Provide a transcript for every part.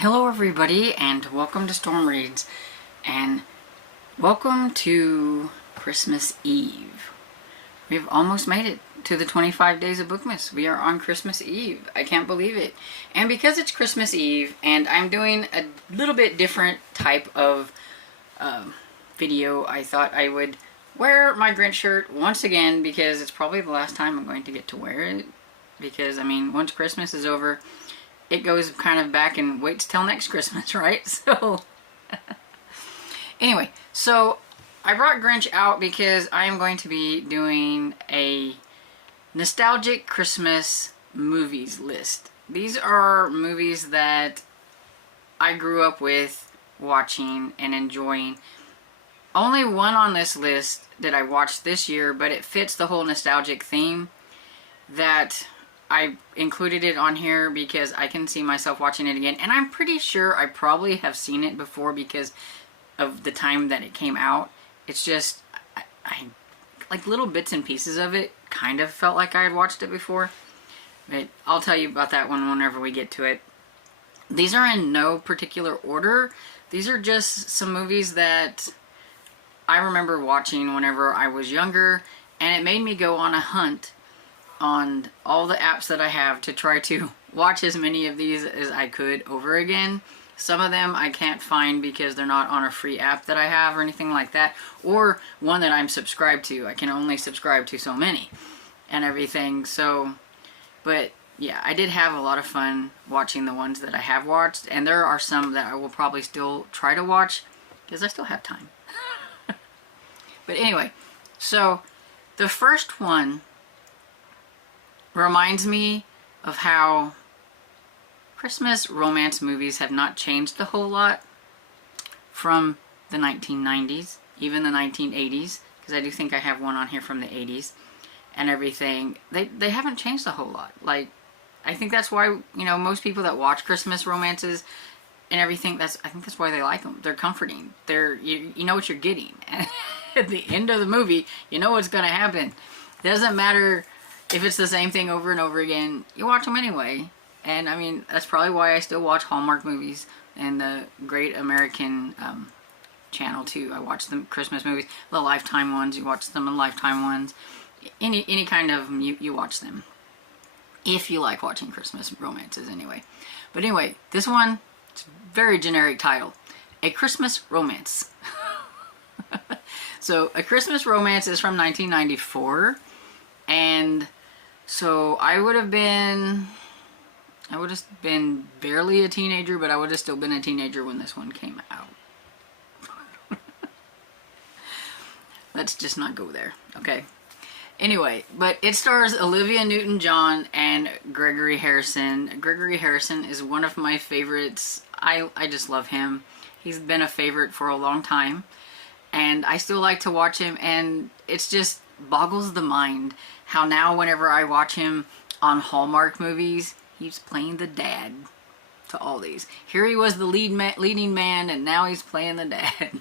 Hello everybody and welcome to Storm Reads and welcome to Christmas Eve. We've almost made it to the 25 days of Bookmas. We are on Christmas Eve. I can't believe it. And because it's Christmas Eve and I'm doing a little bit different type of video, I thought I would wear my Grinch shirt once again because it's probably the last time I'm going to get to wear it. Because, I mean, once Christmas is over, it goes kind of back and waits till next Christmas, right? So, anyway, so I brought Grinch out because I am going to be doing a nostalgic Christmas movies list. These are movies that I grew up with watching and enjoying. Only one on this list that I watched this year, but it fits the whole nostalgic theme that I included it on here because I can see myself watching it again. And I'm pretty sure I probably have seen it before because of the time that it came out. It's just, I like little bits and pieces of it kind of felt like I had watched it before. But I'll tell you about that one whenever we get to it. These are in no particular order. These are just some movies that I remember watching whenever I was younger. And it made me go on a hunt on all the apps that I have to try to watch as many of these as I could over again. Some of them I can't find because they're not on a free app that I have or anything like that, or one that I'm subscribed to. I can only subscribe to so many and everything. So, but yeah, I did have a lot of fun watching the ones that I have watched, and there are some that I will probably still try to watch because I still have time. But anyway, so the first one reminds me of how Christmas romance movies have not changed a whole lot from the 1990s, even the 1980s, because I do think I have one on here from the 80s and everything. They haven't changed a whole lot. Like, I think that's why, you know, most people that watch Christmas romances and everything, I think that's why they like them. They're comforting. You know what you're getting. At the end of the movie, you know what's going to happen. It doesn't matter if it's the same thing over and over again, you watch them anyway. And I mean, that's probably why I still watch Hallmark movies and the Great American channel too. I watch the Christmas movies, the Lifetime ones, you watch them, the Lifetime ones. Any kind of them, you watch them. If you like watching Christmas romances anyway. But anyway, this one, it's a very generic title. A Christmas Romance. So, A Christmas Romance is from 1994. And so I would have been barely a teenager, but I would have still been a teenager when this one came out. Let's just not go there, okay? Anyway, but it stars Olivia Newton-John and Gregory Harrison. Gregory Harrison is one of my favorites. I just love him. He's been a favorite for a long time, and I still like to watch him, and it's just boggles the mind how now whenever I watch him on Hallmark movies, he's playing the dad to all these. Here he was the leading man, and now he's playing the dad.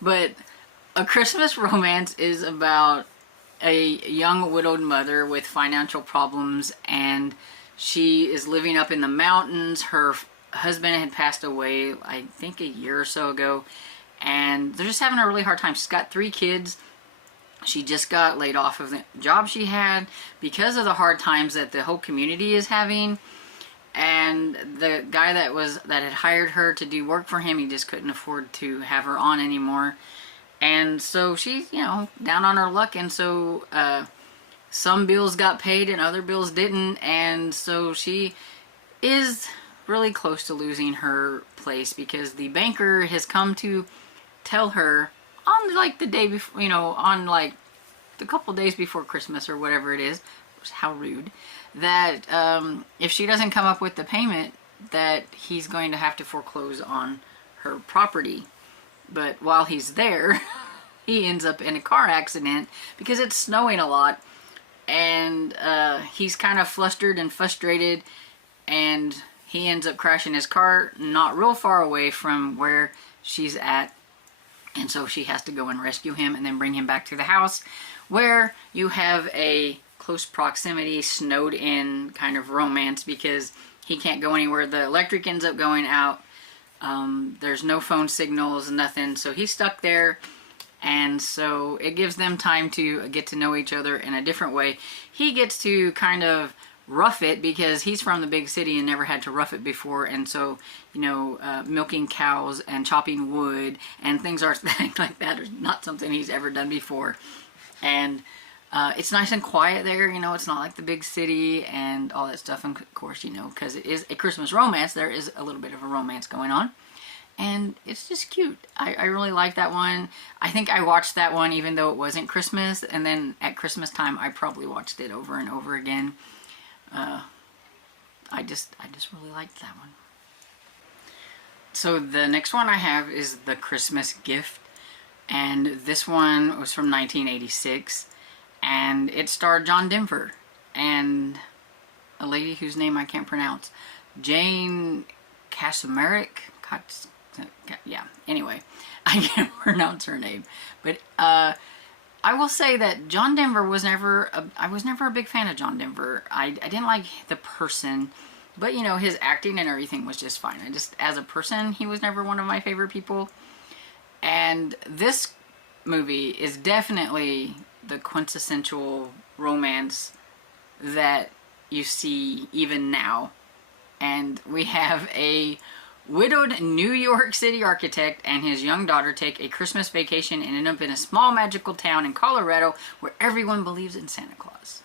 But A Christmas Romance is about a young widowed mother with financial problems, and she is living up in the mountains. Her husband had passed away, I think a year or so ago, and they're just having a really hard time. She's got 3 kids. She just got laid off of the job she had because of the hard times that the whole community is having. And the guy that had hired her to do work for him, he just couldn't afford to have her on anymore. And so she's, you know, down on her luck. And so some bills got paid and other bills didn't. And so she is really close to losing her place because the banker has come to tell her on like the day before, you know, on like the couple days before Christmas or whatever it is, how rude, that if she doesn't come up with the payment, that he's going to have to foreclose on her property. But while he's there, he ends up in a car accident because it's snowing a lot, and he's kind of flustered and frustrated, and he ends up crashing his car not real far away from where she's at. And so she has to go and rescue him and then bring him back to the house, where you have a close proximity, snowed in kind of romance, because he can't go anywhere. The electric ends up going out. There's no phone signals, nothing. So he's stuck there. And so it gives them time to get to know each other in a different way. He gets to kind of rough it because he's from the big city and never had to rough it before. And so, you know, milking cows and chopping wood and things like that are not something he's ever done before. And it's nice and quiet there, you know, it's not like the big city and all that stuff. And of course, you know, because it is a Christmas romance, there is a little bit of a romance going on. And it's just cute. I really like that one. I think I watched that one even though it wasn't Christmas. And then at Christmas time, I probably watched it over and over again. I just really liked that one. So the next one I have is The Christmas Gift. And this one was from 1986. And it starred John Denver and a lady whose name I can't pronounce. Jane Kaczmarek. Yeah, anyway, I can't pronounce her name. But I will say that John Denver was never, I was never a big fan of John Denver. I didn't like the person, but you know, his acting and everything was just fine. As a person, he was never one of my favorite people. And this movie is definitely the quintessential romance that you see even now. And we have a widowed New York City architect and his young daughter take a Christmas vacation and end up in a small magical town in Colorado where everyone believes in Santa Claus.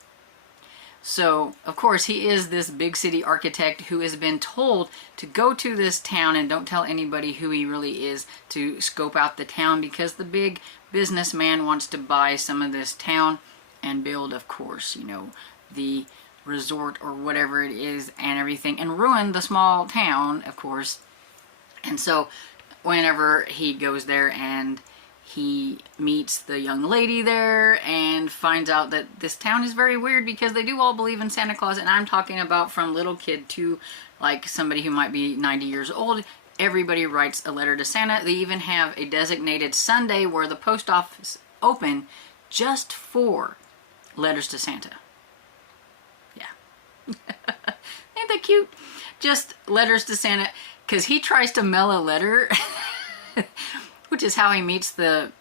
So, of course, he is this big city architect who has been told to go to this town and don't tell anybody who he really is, to scope out the town because the big businessman wants to buy some of this town and build, of course, you know, the resort or whatever it is and everything, and ruin the small town, of course. And so whenever he goes there and he meets the young lady there and finds out that this town is very weird because they do all believe in Santa Claus, and I'm talking about from little kid to like somebody who might be 90 years old. Everybody writes a letter to Santa. They even have a designated Sunday where the post office open just for letters to Santa. Yeah. Ain't that cute? Just letters to Santa. Because he tries to mail a letter, which is how he meets the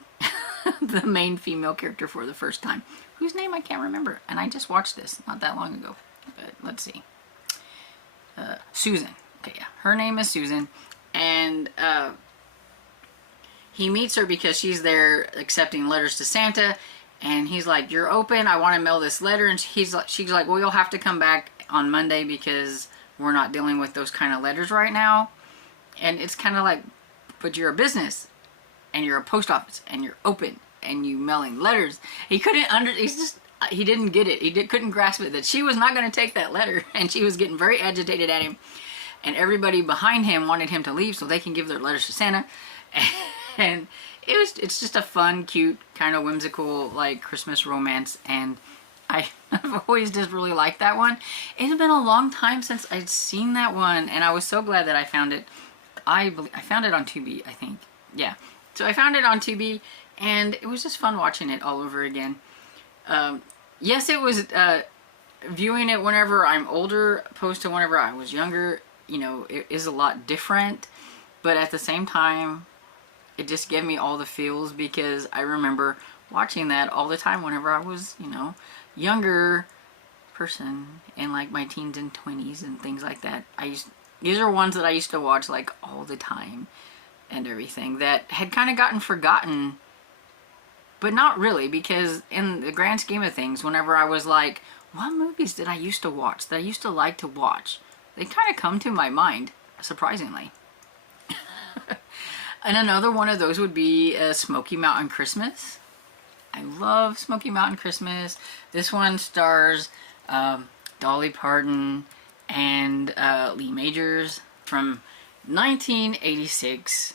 the main female character for the first time, whose name I can't remember. And I just watched this not that long ago. But let's see. Susan. Okay, yeah. Her name is Susan. And he meets her because she's there accepting letters to Santa. And he's like, "You're open. I want to mail this letter." And she's like, "Well, you'll have to come back on Monday because we're not dealing with those kind of letters right now." And it's kind of like, but you're a business and you're a post office and you're open and you mailing letters. He didn't get it. He couldn't grasp it that she was not going to take that letter, and she was getting very agitated at him. And everybody behind him wanted him to leave so they can give their letters to Santa. And it's just a fun, cute, kind of whimsical, like Christmas romance. And I've always just really liked that one. It had been a long time since I'd seen that one, and I was so glad that I found it. I found it on Tubi, I think. Yeah. So I found it on Tubi, and it was just fun watching it all over again. Yes, it was viewing it whenever I'm older opposed to whenever I was younger. You know, it is a lot different, but at the same time, it just gave me all the feels because I remember watching that all the time whenever I was, you know, younger person in like my teens and 20s and things like that. These are ones that I used to watch like all the time and everything that had kind of gotten forgotten, but not really, because in the grand scheme of things, whenever I was like, what movies did I used to watch that I used to like to watch? They kind of come to my mind, surprisingly. And another one of those would be Smoky Mountain Christmas. I love Smoky Mountain Christmas. This one stars Dolly Parton and Lee Majors from 1986.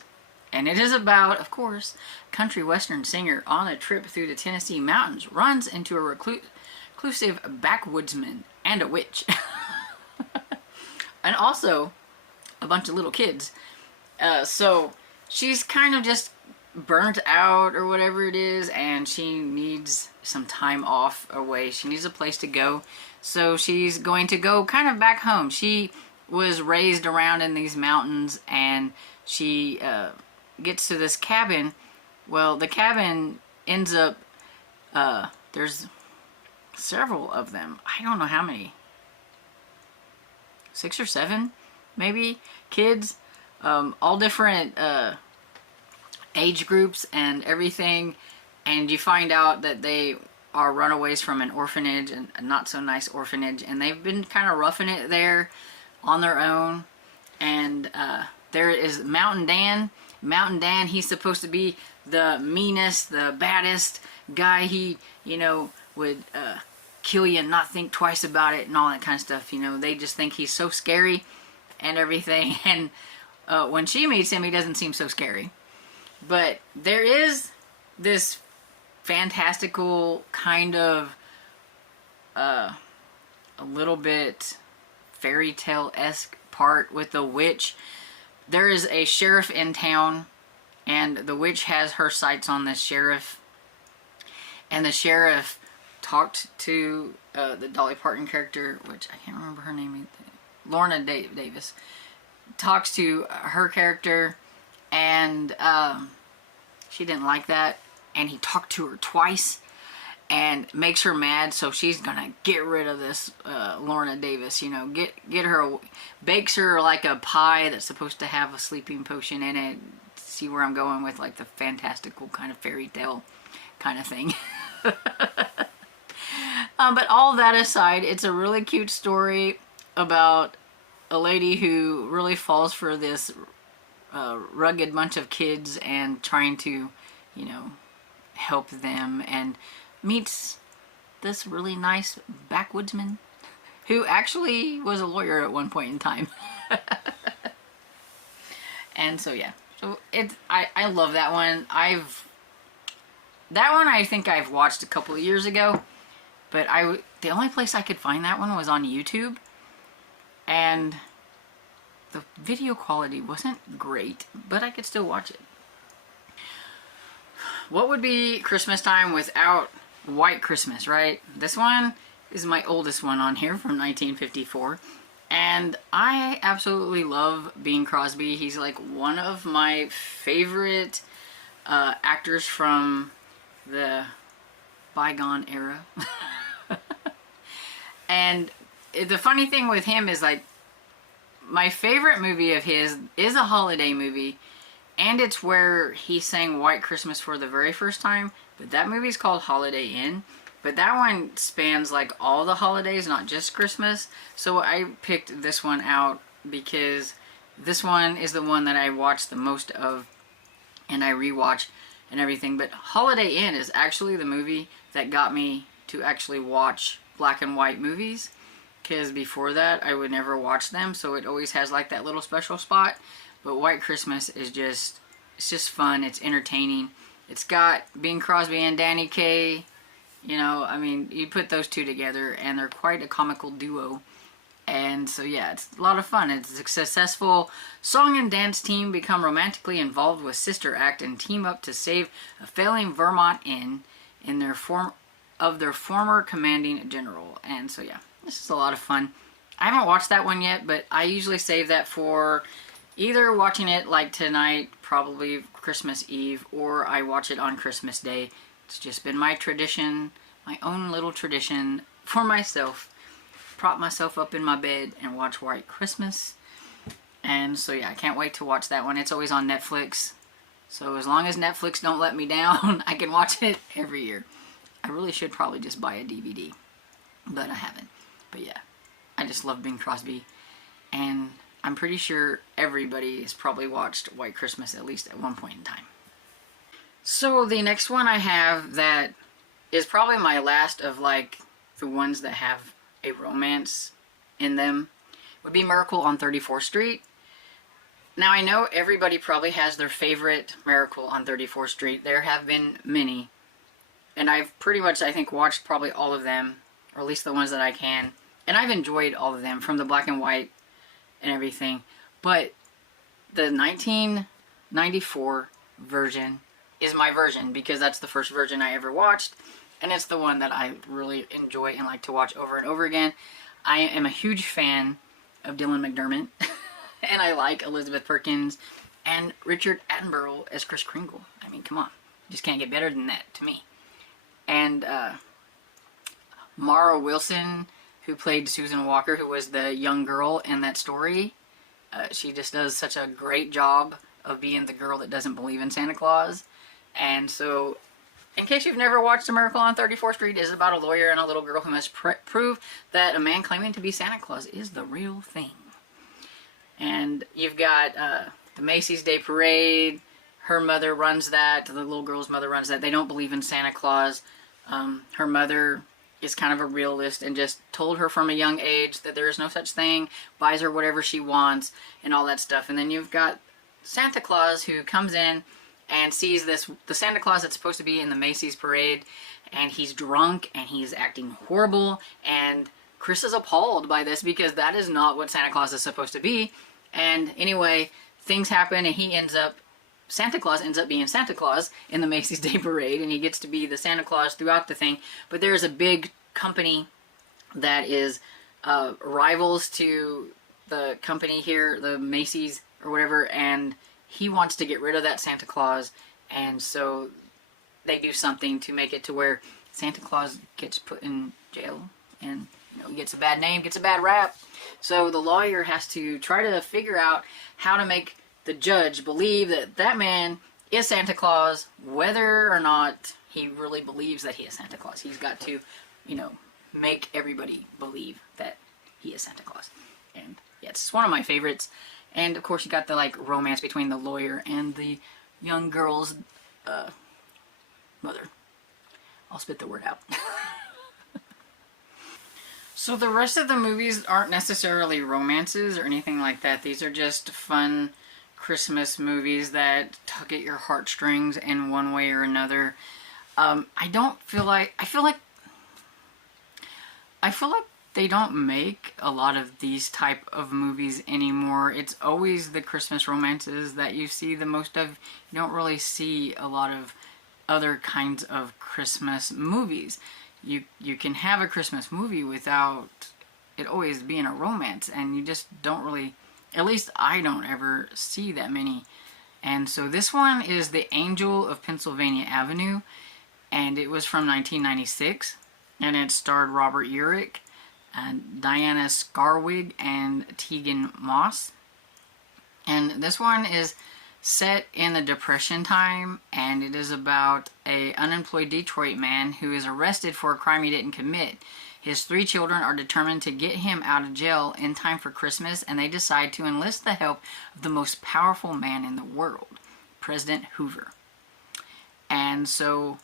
And it is about, of course, country western singer on a trip through the Tennessee mountains runs into a reclusive backwoodsman and a witch. And also a bunch of little kids. So she's kind of just burnt out or whatever it is, and she needs some time off away. She needs a place to go. So she's going to go kind of back home. She was raised around in these mountains, and she gets to this cabin. Well, the cabin ends up, there's several of them. I don't know how many. 6 or 7, maybe, kids. All different age groups and everything. And you find out that they are runaways from an orphanage, and a not so nice orphanage. And they've been kind of roughing it there on their own. And there is Mountain Dan. Mountain Dan, he's supposed to be the meanest, the baddest guy. He, you know, would kill you and not think twice about it and all that kind of stuff. You know, they just think he's so scary and everything. And when she meets him, he doesn't seem so scary. But there is this fantastical kind of a little bit fairy tale-esque part with the witch. There is a sheriff in town, and the witch has her sights on the sheriff. And the sheriff talked to the Dolly Parton character, which I can't remember her name, Lorna Davis, talks to her character, and she didn't like that, and he talked to her twice and makes her mad, so she's gonna get rid of this Lorna Davis, you know, get her, bakes her like a pie that's supposed to have a sleeping potion in it. See where I'm going with, like, the fantastical kind of fairy tale kind of thing. But all that aside, it's a really cute story about a lady who really falls for this rugged bunch of kids and trying to, you know, help them, and meets this really nice backwoodsman who actually was a lawyer at one point in time. And so yeah, so I love that one. That one I think I've watched a couple of years ago, but the only place I could find that one was on YouTube, and the video quality wasn't great, but I could still watch it. What would be Christmas time without White Christmas, right? This one is my oldest one on here from 1954. And I absolutely love Bing Crosby. He's like one of my favorite actors from the bygone era. And the funny thing with him is, like, my favorite movie of his is a holiday movie. And it's where he sang White Christmas for the very first time. But that movie's called Holiday Inn. But that one spans like all the holidays, not just Christmas. So I picked this one out because this one is the one that I watched the most of. And I rewatch and everything. But Holiday Inn is actually the movie that got me to actually watch black and white movies. Because before that, I would never watch them. So it always has like that little special spot. But White Christmas is just, it's just fun. It's entertaining. It's got Bing Crosby and Danny Kaye. You know, I mean, you put those two together and they're quite a comical duo. And so yeah, it's a lot of fun. It's a successful song and dance team become romantically involved with Sister Act and team up to save a failing Vermont inn in their former commanding general. And so yeah, this is a lot of fun. I haven't watched that one yet, but I usually save that for either watching it like tonight, probably Christmas Eve, or I watch it on Christmas Day. It's just been my tradition, my own little tradition for myself. Prop myself up in my bed and watch White Christmas. And so yeah, I can't wait to watch that one. It's always on Netflix. So as long as Netflix don't let me down, I can watch it every year. I really should probably just buy a DVD, but I haven't. But yeah, I just love Bing Crosby, and I'm pretty sure everybody has probably watched White Christmas at least at one point in time. So the next one I have that is probably my last of like the ones that have a romance in them would be Miracle on 34th Street. Now I know everybody probably has their favorite Miracle on 34th Street. There have been many. And I've pretty much, I think, watched probably all of them, or at least the ones that I can. And I've enjoyed all of them, from the black and white and everything. But the 1994 version is my version, because that's the first version I ever watched. And it's the one that I really enjoy and like to watch over and over again. I am a huge fan of Dylan McDermott. And I like Elizabeth Perkins and Richard Attenborough as Kris Kringle. I mean, come on. You just can't get better than that to me. And Mara Wilson, who played Susan Walker, who was the young girl in that story, she just does such a great job of being the girl that doesn't believe in Santa Claus. And so, in case you've never watched A Miracle on 34th Street, it's about a lawyer and a little girl who must prove that a man claiming to be Santa Claus is the real thing. And you've got the Macy's Day Parade. Her mother runs that. The little girl's mother runs that. They don't believe in Santa Claus. Her mother is kind of a realist and just told her from a young age that there is no such thing, buys her whatever she wants, and all that stuff. And then you've got Santa Claus, who comes in and sees the Santa Claus that's supposed to be in the Macy's parade, and he's drunk and he's acting horrible, and Kris is appalled by this because that is not what Santa Claus is supposed to be. And anyway, things happen, and Santa Claus ends up being Santa Claus in the Macy's Day Parade, and he gets to be the Santa Claus throughout the thing. But there's a big company that is rivals to the company here, the Macy's or whatever, and he wants to get rid of that Santa Claus, and so they do something to make it to where Santa Claus gets put in jail, and he gets a bad name, gets a bad rap. So the lawyer has to try to figure out how to make the judge believe that that man is Santa Claus, whether or not he really believes that he is Santa Claus. He's got to, make everybody believe that he is Santa Claus. And yeah, it's one of my favorites. And of course you got the romance between the lawyer and the young girl's mother. I'll spit the word out. So the rest of the movies aren't necessarily romances or anything like that. These are just fun Christmas movies that tug at your heartstrings in one way or another. I feel like they don't make a lot of these type of movies anymore. It's always the Christmas romances that you see the most of. You don't really see a lot of other kinds of Christmas movies. You can have a Christmas movie without it always being a romance, and you just don't really, at least I don't ever see that many. And so this one is The Angel of Pennsylvania Avenue, and it was from 1996, and it starred Robert Urich, and Diana Scarwig, and Tegan Moss. And this one is set in the Depression time, and it is about a unemployed Detroit man who is arrested for a crime he didn't commit. His 3 children are determined to get him out of jail in time for Christmas, and they decide to enlist the help of the most powerful man in the world, President Hoover. And so,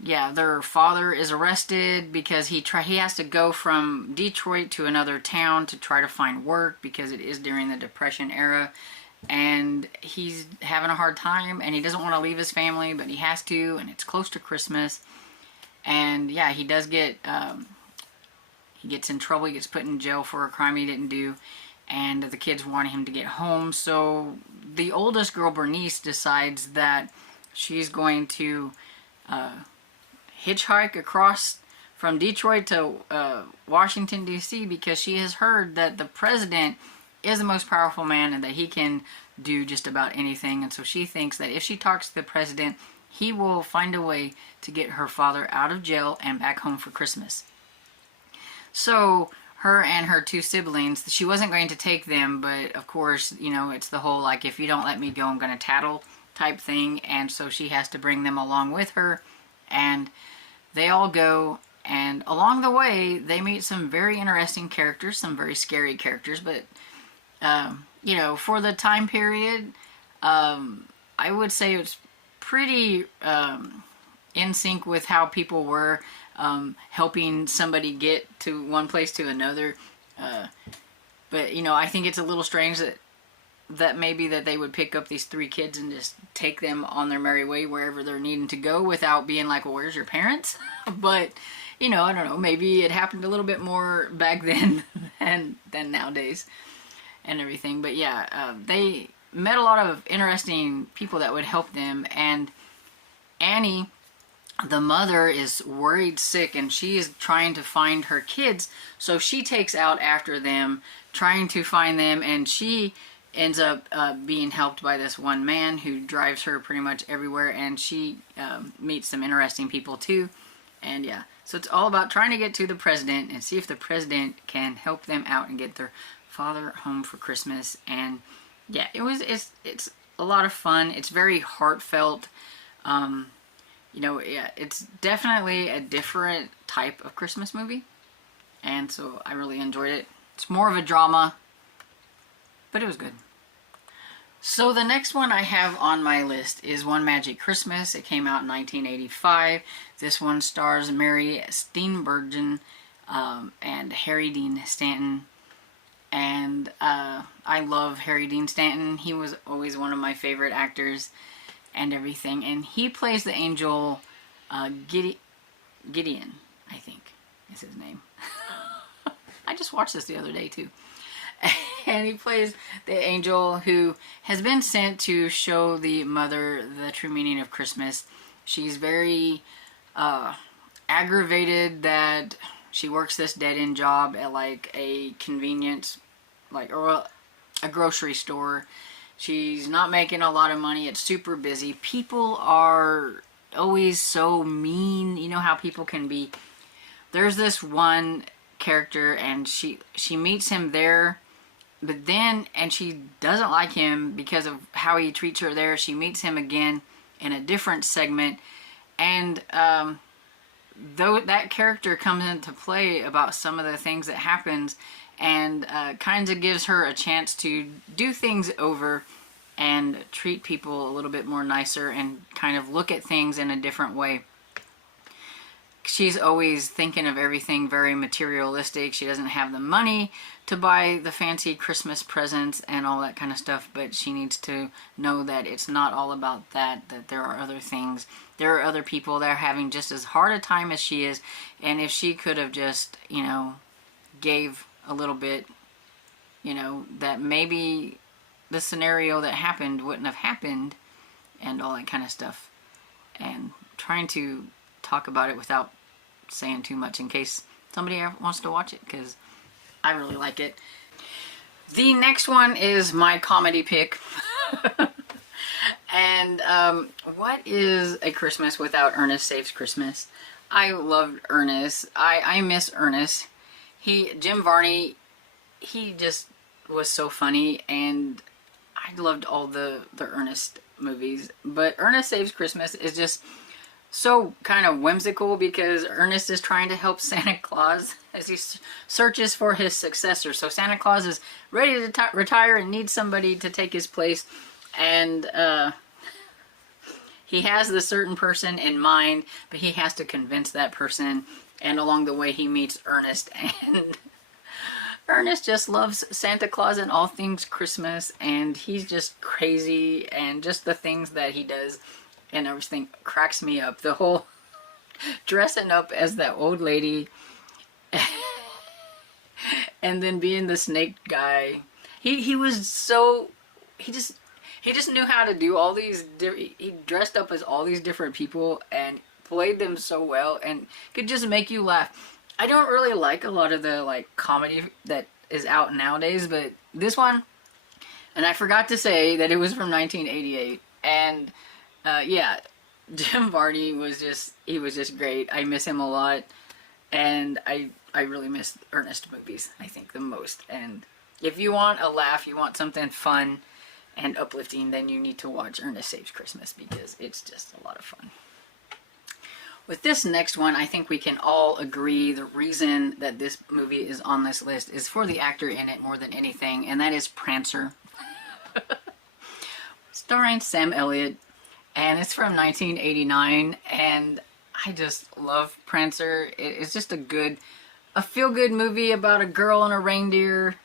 their father is arrested because he has to go from Detroit to another town to try to find work because it is during the Depression era. And he's having a hard time, and he doesn't want to leave his family, but he has to, and it's close to Christmas. And yeah, he does get, he gets in trouble, he gets put in jail for a crime he didn't do, and the kids want him to get home. So the oldest girl, Bernice, decides that she's going to hitchhike across from Detroit to Washington, D.C. because she has heard that the president is the most powerful man and that he can do just about anything. And so she thinks that if she talks to the president, he will find a way to get her father out of jail and back home for Christmas. So her and her 2 siblings, she wasn't going to take them, but of course, it's the whole if you don't let me go, I'm going to tattle type thing. And so she has to bring them along with her, and they all go. And along the way, they meet some very interesting characters, some very scary characters, but for the time period, I would say it's pretty in sync with how people were helping somebody get to one place to another. But I think it's a little strange that maybe that they would pick up these 3 kids and just take them on their merry way wherever they're needing to go without being like, well, where's your parents? But I don't know, maybe it happened a little bit more back then than nowadays and everything. But yeah, they met a lot of interesting people that would help them. And Annie, the mother is worried sick and she is trying to find her kids, so she takes out after them trying to find them, and she ends up being helped by this one man who drives her pretty much everywhere, and she meets some interesting people too. And yeah, so it's all about trying to get to the president and see if the president can help them out and get their father home for Christmas. And yeah, it's a lot of fun. It's very heartfelt. You know, yeah, it's definitely a different type of Christmas movie, and so I really enjoyed it. It's more of a drama, but it was good. So the next one I have on my list is One Magic Christmas. It came out in 1985. This one stars Mary Steenburgen and Harry Dean Stanton. And I love Harry Dean Stanton. He was always one of my favorite actors and everything. And he plays the angel Gideon, I think is his name. I just watched this the other day too. And he plays the angel who has been sent to show the mother the true meaning of Christmas. She's very aggravated that she works this dead-end job at like a convenience, or a grocery store. She's not making a lot of money. It's super busy. People are always so mean. You know how people can be. There's this one character, and she meets him there, but then, and she doesn't like him because of how he treats her there. She meets him again in a different segment, and though that character comes into play about some of the things that happens, and kind of gives her a chance to do things over and treat people a little bit more nicer and kind of look at things in a different way. She's always thinking of everything very materialistic. She doesn't have the money to buy the fancy Christmas presents and all that kind of stuff, but she needs to know that it's not all about that, that there are other things. There are other people that are having just as hard a time as she is, and if she could have just, you know, gave a little bit, you know, that maybe the scenario that happened wouldn't have happened, and all that kind of stuff. And trying to talk about it without saying too much in case somebody wants to watch it, because I really like it. The next one is my comedy pick. And what is a Christmas without Ernest Saves Christmas? I loved Ernest. I miss Ernest. Jim Varney, he just was so funny, and I loved all the Ernest movies. But Ernest Saves Christmas is just so kind of whimsical, because Ernest is trying to help Santa Claus as he searches for his successor. So Santa Claus is ready to retire and needs somebody to take his place, and he has this certain person in mind, but he has to convince that person, and along the way he meets Ernest, and Ernest just loves Santa Claus and all things Christmas, and he's just crazy, and just the things that he does and everything cracks me up. The whole dressing up as that old lady and then being the snake guy. He was so, he just knew how to do all these he dressed up as all these different people and played them so well and could just make you laugh. I don't really like a lot of the like comedy that is out nowadays, but this one, and I forgot to say that it was from 1988, and yeah, Jim Varney was just great. I miss him a lot, and I really miss Ernest movies, I think, the most. And if you want a laugh, you want something fun and uplifting, then you need to watch Ernest Saves Christmas, because it's just a lot of fun. With this next one, I think we can all agree the reason that this movie is on this list is for the actor in it more than anything, and that is Prancer. Starring Sam Elliott. And it's from 1989, and I just love Prancer. It's just a feel-good movie about a girl and a reindeer,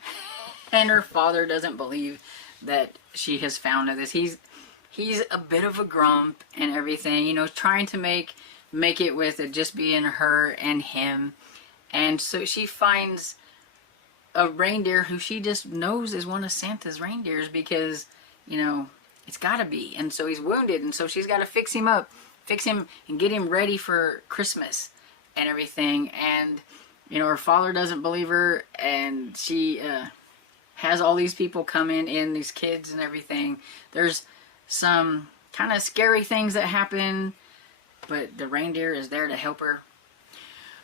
and her father doesn't believe that she has found this. He's a bit of a grump and everything, you know, trying to make it with it just being her and him. And so she finds a reindeer who she just knows is one of Santa's reindeers, because, you know, it's gotta be. And so he's wounded, and so she's gotta fix him up. fix him and get him ready for Christmas and everything. And, you know, her father doesn't believe her, and she has all these people come in, these kids and everything. There's some kind of scary things that happen, but the reindeer is there to help her.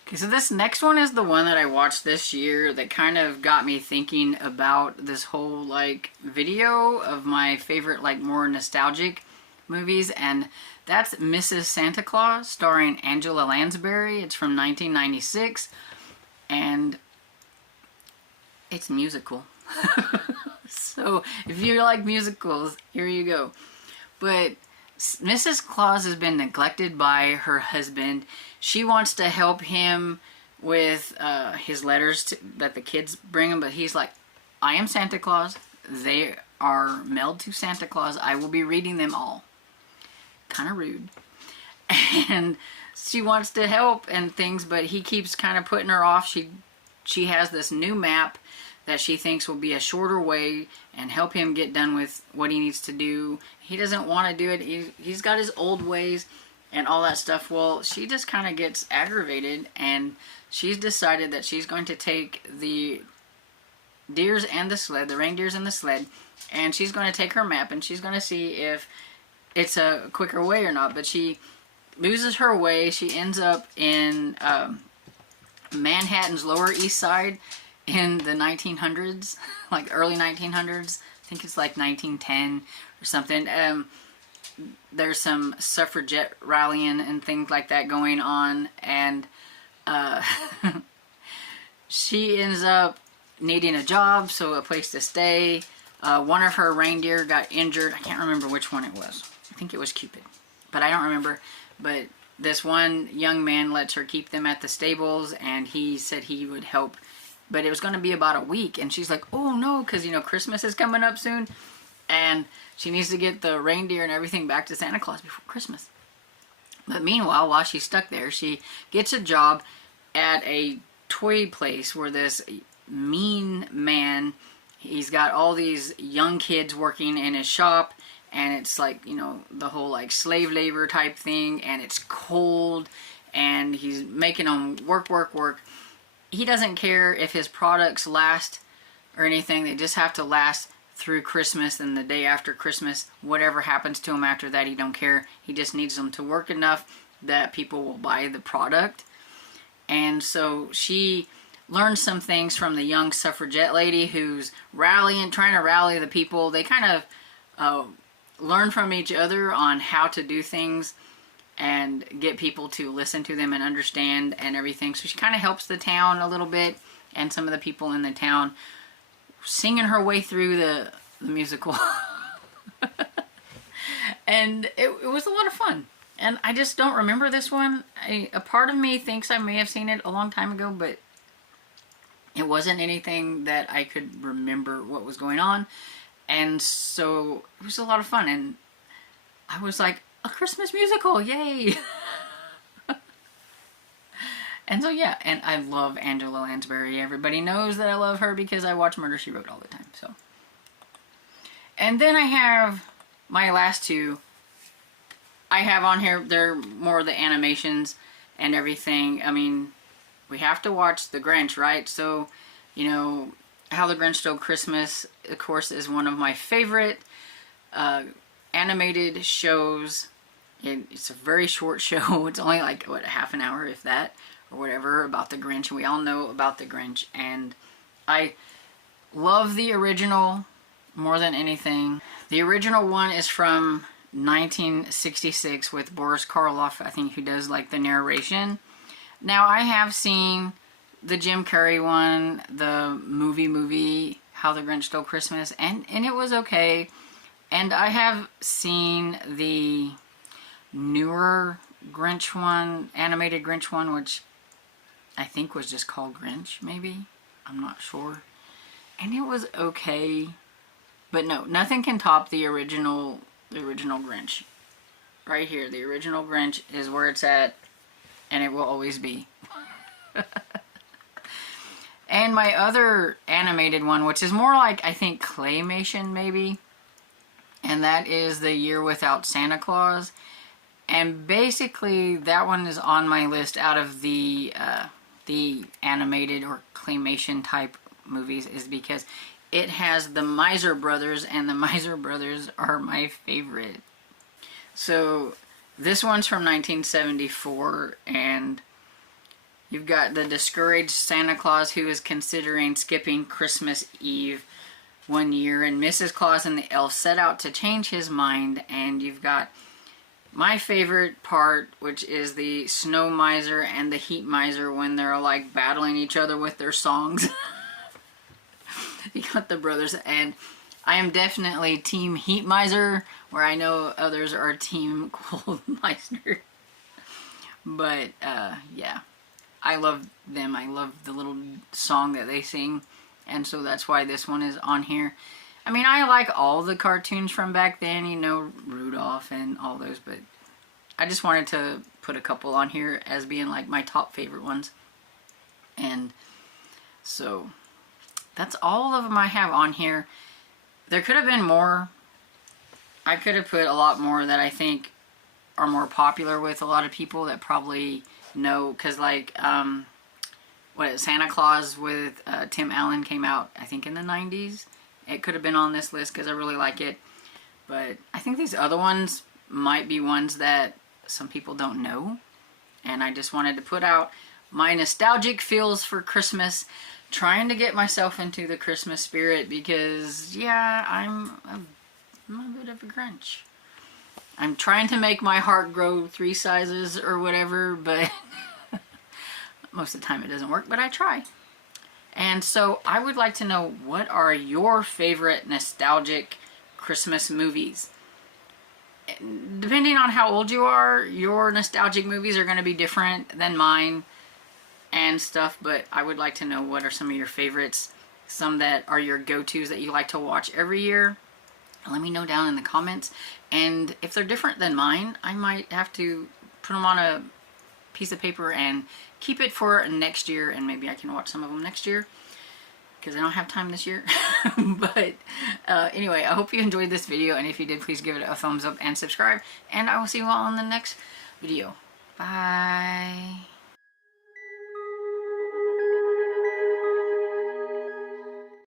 Okay, so this next one is the one that I watched this year that kind of got me thinking about this whole, like, video of my favorite, like, more nostalgic movies, and that's Mrs. Santa Claus, starring Angela Lansbury. It's from 1996, and it's musical. So, if you like musicals, here you go. But Mrs. Claus has been neglected by her husband. She wants to help him with his letters that the kids bring him, but he's like, I am Santa Claus. They are mailed to Santa Claus. I will be reading them all. Kind of rude. And she wants to help and things, but he keeps kind of putting her off. She has this new map that she thinks will be a shorter way and help him get done with what he needs to do. He doesn't want to do it. He's got his old ways and all that stuff. Well, she just kind of gets aggravated, and she's decided that she's going to take the deers and the sled, the reindeers and the sled, and she's going to take her map and she's going to see if it's a quicker way or not. But she loses her way. She ends up in Manhattan's Lower East Side in the 1900s, like early 1900s. I think it's like 1910 or something. There's some suffragette rallying and things like that going on, and she ends up needing a job, so a place to stay. One of her reindeer got injured. I can't remember which one it was. I think it was Cupid, but I don't remember. But this one young man lets her keep them at the stables, and he said he would help, but it was going to be about a week. And she's like, oh no, because, you know, Christmas is coming up soon, and she needs to get the reindeer and everything back to Santa Claus before Christmas. But meanwhile, while she's stuck there, she gets a job at a toy place where this mean man, he's got all these young kids working in his shop, and it's like, you know, the whole like slave labor type thing, and it's cold, and he's making them work. He doesn't care if his products last or anything. They just have to last through Christmas and the day after Christmas. Whatever happens to him after that, he don't care. He just needs them to work enough that people will buy the product. And so she learns some things from the young suffragette lady who's trying to rally the people. They kind of learn from each other on how to do things and get people to listen to them and understand and everything. So she kind of helps the town a little bit and some of the people in the town, singing her way through the musical. And it was a lot of fun. And I just don't remember this one. A part of me thinks I may have seen it a long time ago, but it wasn't anything that I could remember what was going on. And so it was a lot of fun. And I was like, a Christmas musical, yay! And so yeah, and I love Angela Lansbury. Everybody knows that I love her because I watch Murder, She Wrote all the time. So, and then I have my last two. I have on here, they're more of the animations and everything. I mean, we have to watch the Grinch, right? So, you know, How the Grinch Stole Christmas, of course, is one of my favorite animated shows. It's a very short show. It's only like, what, a half an hour, if that, or whatever, about the Grinch. We all know about the Grinch, and I love the original more than anything. The original one is from 1966 with Boris Karloff, I think, who does like the narration. Now, I have seen the Jim Carrey one, the movie How the Grinch Stole Christmas, and it was okay. And I have seen the newer Grinch one, animated Grinch one, which I think was just called Grinch, maybe. I'm not sure. And it was okay. But no, nothing can top the original Grinch. Right here, the original Grinch is where it's at, and it will always be. And my other animated one, which is more like, I think, claymation maybe, and that is The Year Without Santa Claus. And basically that one is on my list out of the animated or claymation type movies, is because it has the Miser Brothers, and the Miser Brothers are my favorite. So this one's from 1974, and you've got the discouraged Santa Claus who is considering skipping Christmas Eve one year, and Mrs. Claus and the elf set out to change his mind. And you've got my favorite part, which is the Snow Miser and the Heat Miser when they're like battling each other with their songs. You got the brothers, and I am definitely Team Heat Miser, where I know others are Team Cold Miser. But yeah, I love them. I love the little song that they sing, and so that's why this one is on here. I mean, I like all the cartoons from back then, you know, Rudolph and all those, but I just wanted to put a couple on here as being like my top favorite ones. And so that's all of them I have on here. There could have been more. I could have put a lot more that I think are more popular with a lot of people that probably know, because like Santa Claus with Tim Allen came out I think in the 90s. It could have been on this list because I really like it. But I think these other ones might be ones that some people don't know. And I just wanted to put out my nostalgic feels for Christmas, trying to get myself into the Christmas spirit, because yeah, I'm a bit of a Grinch. I'm trying to make my heart grow 3 sizes or whatever, but most of the time it doesn't work, but I try. And so I would like to know, what are your favorite nostalgic Christmas movies? Depending on how old you are, your nostalgic movies are going to be different than mine and stuff, but I would like to know, what are some of your favorites, some that are your go-tos that you like to watch every year. Let me know down in the comments, and if they're different than mine, I might have to put them on a piece of paper and keep it for next year, and maybe I can watch some of them next year because I don't have time this year. But anyway, I hope you enjoyed this video, and if you did, please give it a thumbs up and subscribe, and I will see you all in the next video. Bye.